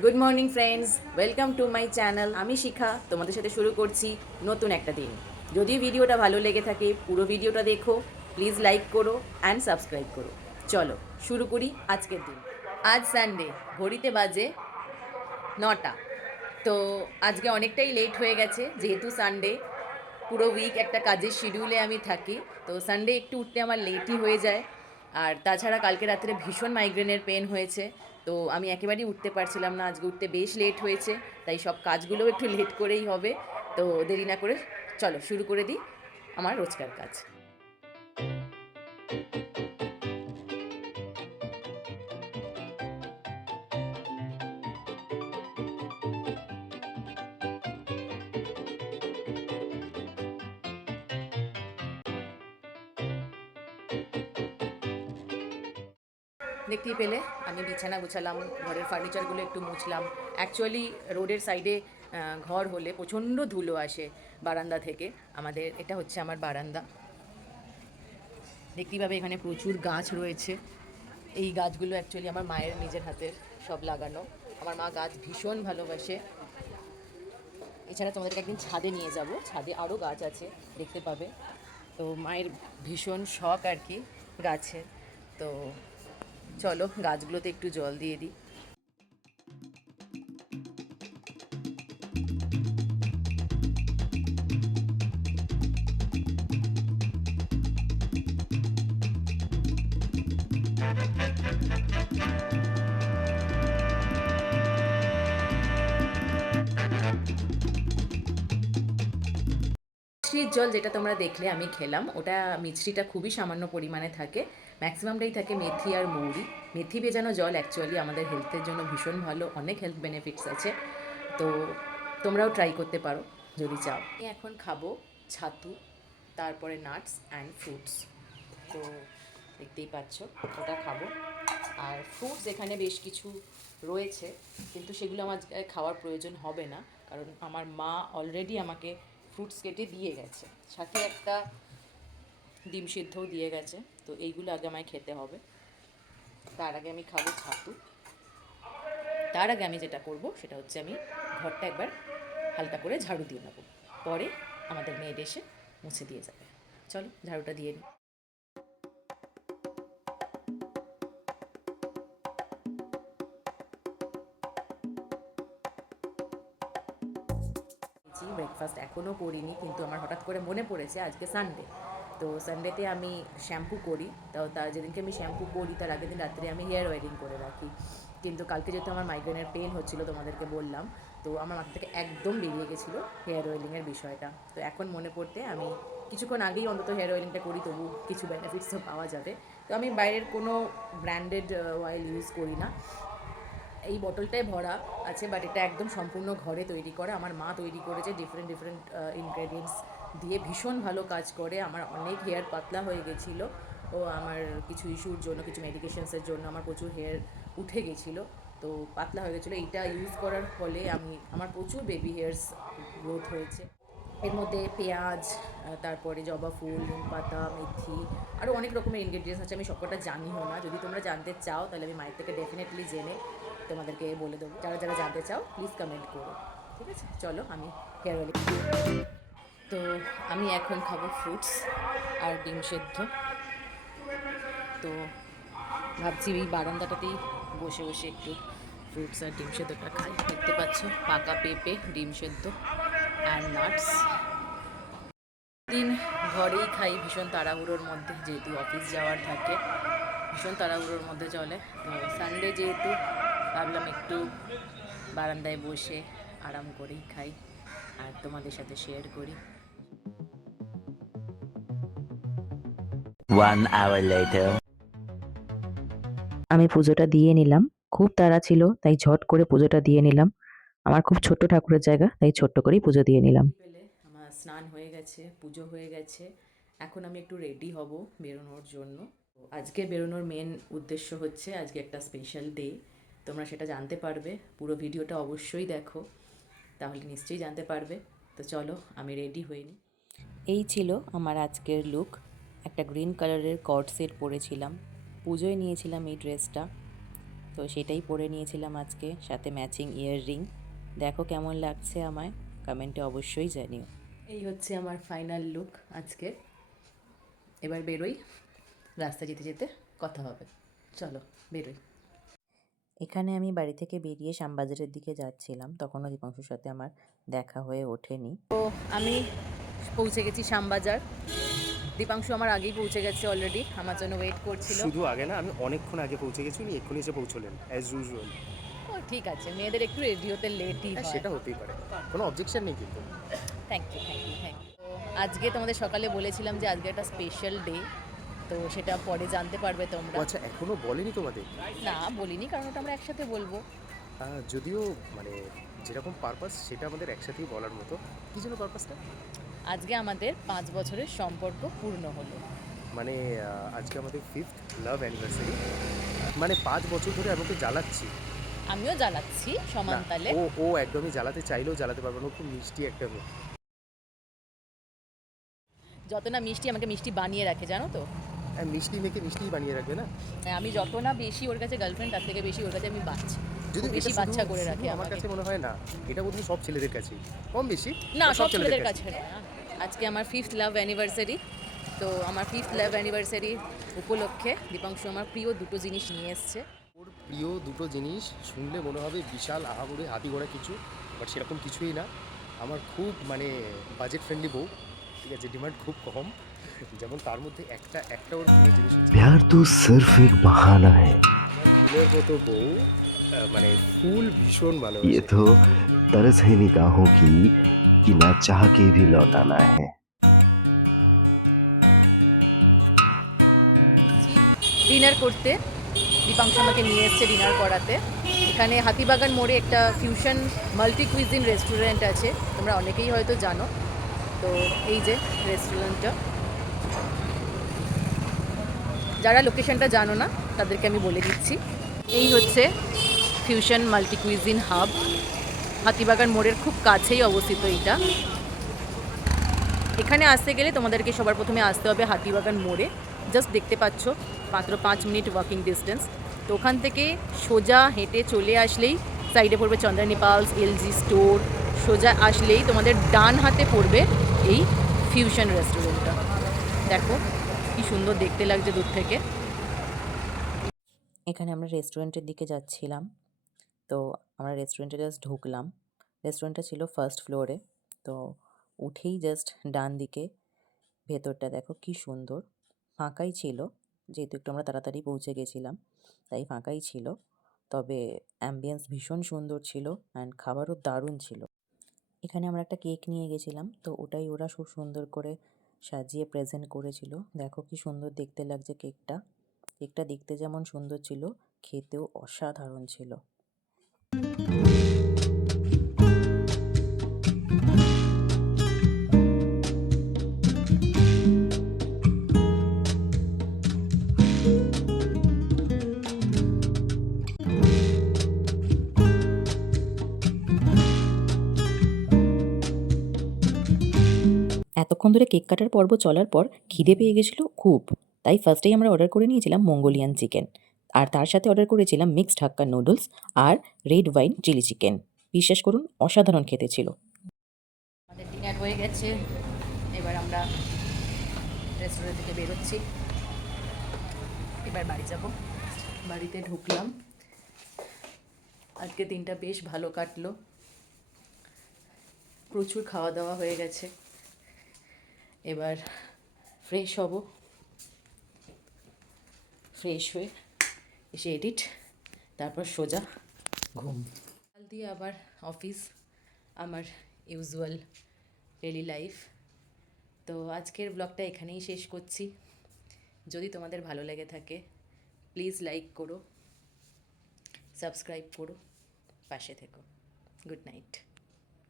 Good morning friends, welcome to my channel. আমি শিখা, তোমাদের সাথে শুরু করছি নতুন একটা দিন। যদি ভিডিওটা ভালো লেগে থাকে পুরো ভিডিওটা দেখো, প্লিজ লাইক করো অ্যান্ড সাবস্ক্রাইব করো। চলো শুরু করি আজকের দিন। আজ সানডে, ঘড়িতে বাজে 9টা। তো আজকে অনেকটাই লেট হয়ে গেছে, যেহেতু সানডে পুরো উইক একটা কাজের শিডিউলে আমি থাকি। তো সানডে একটু উঠতে আমার লেটই হয়ে যায়। আর তাছাড়া কালকে রাত্রে ভীষণ মাইগ্রেনের পেন হয়েছে, তো আমি একেবারেই উঠতে পারছিলাম না। আজকে উঠতে বেশ লেট হয়েছে, তাই সব কাজগুলোও একটু লেট করেই হবে। তো দেরি না করে চলো শুরু করে দিই আমার রোজকার কাজ। দেখতেই পেলে আমি বিছানা গুছালাম, ঘরের ফার্নিচারগুলো একটু মুছলাম। অ্যাকচুয়ালি রোডের সাইডে ঘর হলে প্রচণ্ড ধুলো আসে বারান্দা থেকে। আমাদের এটা হচ্ছে আমার বারান্দা। দেখতেই পাবে এখানে প্রচুর গাছ রয়েছে। এই গাছগুলো অ্যাকচুয়ালি আমার মায়ের নিজের হাতের সব লাগানো। আমার মা গাছ ভীষণ ভালোবাসে। এছাড়া তোমাদেরকে একদিন ছাদে নিয়ে যাব, ছাদে আরও গাছ আছে, দেখতে পাবে। তো মায়ের ভীষণ শখ আর কি গাছের। তো চলো গাছগুলোতে একটু জল দিয়ে দিই। মিছরির জল যেটা তোমরা দেখলে আমি খেলাম, ওটা মিছরিটা খুবই সামান্য পরিমাণে থাকে। ম্যাক্সিমামটাই থাকে মেথি আর মৌরি। মেথি ভেজানো জল অ্যাকচুয়ালি আমাদের হেলথের জন্য ভীষণ ভালো, অনেক হেলথ বেনিফিটস আছে। তো তোমরাও ট্রাই করতে পারো যদি চাও। আমি এখন খাবো ছাতু, তারপরে নাটস অ্যান্ড ফ্রুটস। তো দেখতেই পাচ্ছ ওটা খাবো। আর ফ্রুটস এখানে বেশ কিছু রয়েছে, কিন্তু সেগুলো আমার খাওয়ার প্রয়োজন হবে না, কারণ আমার মা অলরেডি আমাকে ফ্রুটস কেটে দিয়ে গেছে, সাথে একটা ডিম সিদ্ধও দিয়ে গেছে। তো এইগুলো আগে আমায় খেতে হবে। তার আগে আমি খাবো ছাতু। তার আগে আমি যেটা করব সেটা হচ্ছে আমি ঘরটা একবার হালকা করে ঝাড়ু দিয়ে নেবো, পরে আমাদের মেয়েড এসে মুছে দিয়ে যাবে। চলো ঝাড়ুটা দিয়ে নিই। ব্রেকফাস্ট এখনও করিনি, কিন্তু আমার হঠাৎ করে মনে পড়েছে আজকে সানডে। তো সানডেতে আমি শ্যাম্পু করি, তার যেদিনকে আমি শ্যাম্পু করি তার আগের দিন রাত্রে আমি হেয়ার অয়েলিং করে রাখি। কিন্তু কালকে যেহেতু আমার মাইগ্রেনের পেন হচ্ছিলো তোমাদেরকে বললাম, তো আমার মাথা থেকে একদম বেরিয়ে গেছিলো হেয়ার অয়েলিংয়ের বিষয়টা। তো এখন মনে পড়তে আমি কিছুক্ষণ আগেই অন্তত হেয়ার অয়েলিংটা করি, তবু কিছু বেনিফিটসও পাওয়া যাবে। তো আমি বাইরের কোনো ব্র্যান্ডেড অয়েল ইউজ করি না। এই বটলটায় ভরা আছে, বাট এটা একদম সম্পূর্ণ ঘরে তৈরি করা। আমার মা তৈরি করেছে ডিফারেন্ট ডিফারেন্ট ইনগ্রেডিয়েন্টস দিয়ে, ভীষণ ভালো কাজ করে। আমার অনেক হেয়ার পাতলা হয়ে গেছিলো, ও আমার কিছু ইস্যুর জন্য, কিছু মেডিকেশনসের জন্য আমার প্রচুর হেয়ার উঠে গেছিলো, তো পাতলা হয়ে গেছিলো। এইটা ইউজ করার ফলে আমার প্রচুর বেবি হেয়ার্স গ্রোথ হয়েছে। এর মধ্যে পেঁয়াজ, তারপরে জবা ফুল, নিম পাতা, মেথি, আরও অনেক রকমের ইনগ্রেডিয়েন্টস আছে। আমি সবকটা জানিও না, যদি তোমরা জানতে চাও তাহলে আমি মায়ের থেকে ডেফিনেটলি জেনে তোমাদেরকে বলে দেবো। যারা যারা জানতে চাও প্লিজ কমেন্ট করো, ঠিক আছে? চলো আমি হেয়ার অয়েল। তো আমি এখন খাবো ফ্রুটস আর ডিম সেদ্ধ। তো ভাবছি এই বারান্দাটাতেই বসে বসে একটু ফ্রুটস আর ডিম সেদ্ধটা খাই। দেখতে পাচ্ছ পাকা পেঁপে, ডিম সেদ্ধ অ্যান্ড নাটস। দিন ঘরেই খাই ভীষণ তাড়াহুড়োর মধ্যে, যেহেতু অফিস যাওয়ার থাকে, ভীষণ তাড়াহুড়োর মধ্যে চলে। তো সানডে যেহেতু ভাবলাম একটু বারান্দায় বসে আরাম করেই খাই আর তোমাদের সাথে শেয়ার করি। 1 hour later. আমি পুজোটা দিয়ে নিলাম। খুব তাড়া ছিল, তাই ঝট করে পুজোটা দিয়ে নিলাম। আমার খুব ছোট্ট ঠাকুরের জায়গা, তাই ছোট্ট করেই পুজো দিয়ে নিলাম। পেলে আমার স্নান হয়ে গেছে, পুজো হয়ে গেছে। এখন আমি একটু রেডি হব বেরোনোর জন্য। তো আজকে বেরোনোর মেন উদ্দেশ্য হচ্ছে, আজকে একটা স্পেশাল ডে, তোমরা সেটা জানতে পারবে। পুরো ভিডিওটা অবশ্যই দেখো, তাহলে নিশ্চয়ই জানতে পারবে। তো চলো আমি রেডি হয়ে নিই। এই ছিল আমার আজকের লুক। একটা গ্রিন কালারের কর্ড সেট পরেছিলাম, পুজোয় নিয়েছিলাম এই ড্রেসটা। তো সেটাই পরে নিয়েছিলাম আজকে, সাথে ম্যাচিং ইয়াররিং। দেখো কেমন লাগছে আমায়, কমেন্টে অবশ্যই জানিও। এই হচ্ছে আমার ফাইনাল লুক আজকে। এবার বেরোই, রাস্তা যেতে যেতে কথা হবে। চলো বেরোই। এখানে আমি বাড়ি থেকে বেরিয়ে শ্যামবাজারের দিকে যাচ্ছিলাম, তখনও দীপাংশুর সাথে আমার দেখা হয়ে ওঠেনি। তো আমি পৌঁছে গেছি শ্যামবাজার। দীপাংশু আমার আগেই পৌঁছে গেছে অলরেডি, আমার জন্য ওয়েট করছিল। শুধু আগে না, আমি অনেকক্ষণ আগে পৌঁছে গেছি, উনি এক্ষুনি এসে পৌঁছলেন অ্যাজ ইউজুয়াল। ও ঠিক আছে, মেয়েদের একটু রেডি হতে লেটই হ্যাঁ, হয়। সেটা হতেই পারে, কোনো অবজেকশন নেই কিন্তু। Thank you thank you thank you. তো আজকে তোমাদের সকালে বলেছিলাম যে আজকে একটা স্পেশাল ডে, তো সেটা পরে জানতে পারবে ও তোমরা। আচ্ছা, এখনো বলেনি তোমাদের? না বলিনি, কারণ ওটা আমরা একসাথে বলবো। যদিও মানে যেরকম পারপাস সেটা আমাদের একসাথেই বলার মতো। কী জন্য পারপাসটা? আজকে আমাদের 5 বছরের সম্পর্ক পূর্ণ হলো। মানে আজকে আমাদের 5th লাভ অ্যানিভার্সারি। মানে 5 বছর ধরে আমাকে জ্বালাচ্ছি। আমিও জ্বালাচ্ছি সমান না, তালে। ও একদমই জ্বালাতে চাইলেও জ্বালাতে পারবে না, ও খুব মিষ্টি একটা মেয়ে। যত না মিষ্টি আমাকে মিষ্টি বানিয়ে রাখে, জানো তো। হ্যাঁ, মিষ্টি মেয়েকে মিষ্টিই বানিয়ে রাখবে না। আমি যত না বেশি ওর কাছে গার্লফ্রেন্ড, তার থেকে বেশি ওর কাছে আমি বাচ্চা। যদি ও বেশি এটা বাচ্চা করে শুধু রাখে আমার আমাকে। কাছে মনে হয় না, এটা বোধহয় সব ছেলেদের কাছেই কম বেশি। না, বা সব ছেলেদের কাছে না। আজকে আমার 5th লাভ অ্যানিভার্সারি। তো আমার 5th লাভ অ্যানিভার্সারি উপলক্ষে দীপাংশু আমার প্রিয় দুটো জিনিস নিয়ে এসছে। ওর প্রিয় দুটো জিনিস শুনলে মনে হবে বিশাল আহামরি হাতি ঘোড়া কিছু, বাট সেরকম কিছুই না। আমার খুব মানে বাজেট ফ্রেন্ডলি বউ, ঠিক আছে, ডিমান্ড খুব কম। যেমন তার মধ্যে একটা ওর প্রিয় জিনিস হচ্ছে प्यार तो सिर्फ एक बहाना है। আমার ফুলের মতো বউ। মানে ফুল ভীষণ ये ভালোবাসে। तो तरस है निगाहों की कि ना चाह के भी लौटाना है। ডিনার করতে দীপাংশু আমাকে নিয়ে এসছে ডিনার করাতে। এখানে হাতিবাগান মোড়ে একটা ফিউশন মাল্টি কুইজিন রেস্টুরেন্ট আছে, তোমরা অনেকেই হয়তো জানো। তো এই যে রেস্টুরেন্টটা, যারা লোকেশনটা জানো না তাদেরকে আমি বলে দিচ্ছি। এই হচ্ছে fusion multi cuisine hub, Hatibagan মোড়ের খুব কাছেই অবস্থিত এইটা। এখানে আসতে গেলে তোমাদেরকে সবার প্রথমে আসতে হবে হাতিবাগান মোড়ে। জাস্ট দেখতে পাচ্ছ, মাত্র 5 মিনিট ওয়াকিং ডিস্টেন্স। তো ওখান থেকে সোজা হেঁটে চলে আসলেই সাইডে পড়বে চন্দ্রানী পালস, এলজি স্টোর। সোজা আসলেই তোমাদের ডান হাতে পড়বে এই ফিউশন রেস্টুরেন্টটা। দেখো কি সুন্দর দেখতে লাগছে দূর থেকে। এখানে আমরা রেস্টুরেন্টের দিকে যাচ্ছিলাম, তো আমরা রেস্টুরেন্টে জাস্ট ঢুকলাম। রেস্টুরেন্টটা ছিল ফার্স্ট ফ্লোরে, তো উঠেই জাস্ট ডান দিকে ভেতরটা দেখো কি সুন্দর। ফাঁকাই ছিল, যেহেতু একটু আমরা তাড়াতাড়ি পৌঁছে গেছিলাম তাই ফাঁকাই ছিল। তবে অ্যাম্বিয়েন্স ভীষণ সুন্দর ছিল অ্যান্ড খাবারও দারুণ ছিল। এখানে আমরা একটা কেক নিয়ে গেছিলাম, তো ওটাই ওরা খুব সুন্দর করে সাজিয়ে প্রেজেন্ট করেছিল। দেখো কি সুন্দর দেখতে লাগছে কেকটা। কেকটা দেখতে যেমন সুন্দর ছিল, খেতেও অসাধারণ ছিল। এতক্ষণ ধরে কেক কাটার পর্ব চলার পর খিদে পেয়ে গেছিলো খুব, তাই ফার্স্টেই আমরা অর্ডার করে নিয়েছিলাম মঙ্গোলিয়ান চিকেন, আর তার সাথে অর্ডার করেছিলাম মিক্সড হাক্কা নুডলস আর রেড ওয়াইন চিলি চিকেন। বিশ্বাস করুন, অসাধারণ খেতে ছিল। আমাদের ডিনার হয়ে গেছে, এবার আমরা রেস্টুরেন্ট থেকে বেরোচ্ছি। এবার বাড়ি যাব। বাড়িতে ঢুকলাম। আজকে দিনটা বেশ ভালো কাটলো, প্রচুর খাওয়া দাওয়া হয়ে গেছে। এবার ফ্রেশ হব, ফ্রেশ হয়ে এসে এডিট, তারপর সোজা ঘুম। কাল দিয়ে আবার অফিস, আমার ইউজুয়াল ডেলি লাইফ। তো আজকের ব্লগটা এখানেই শেষ করছি। যদি তোমাদের ভালো লেগে থাকে প্লিজ লাইক করো, সাবস্ক্রাইব করো, পাশে থেকো। Good night.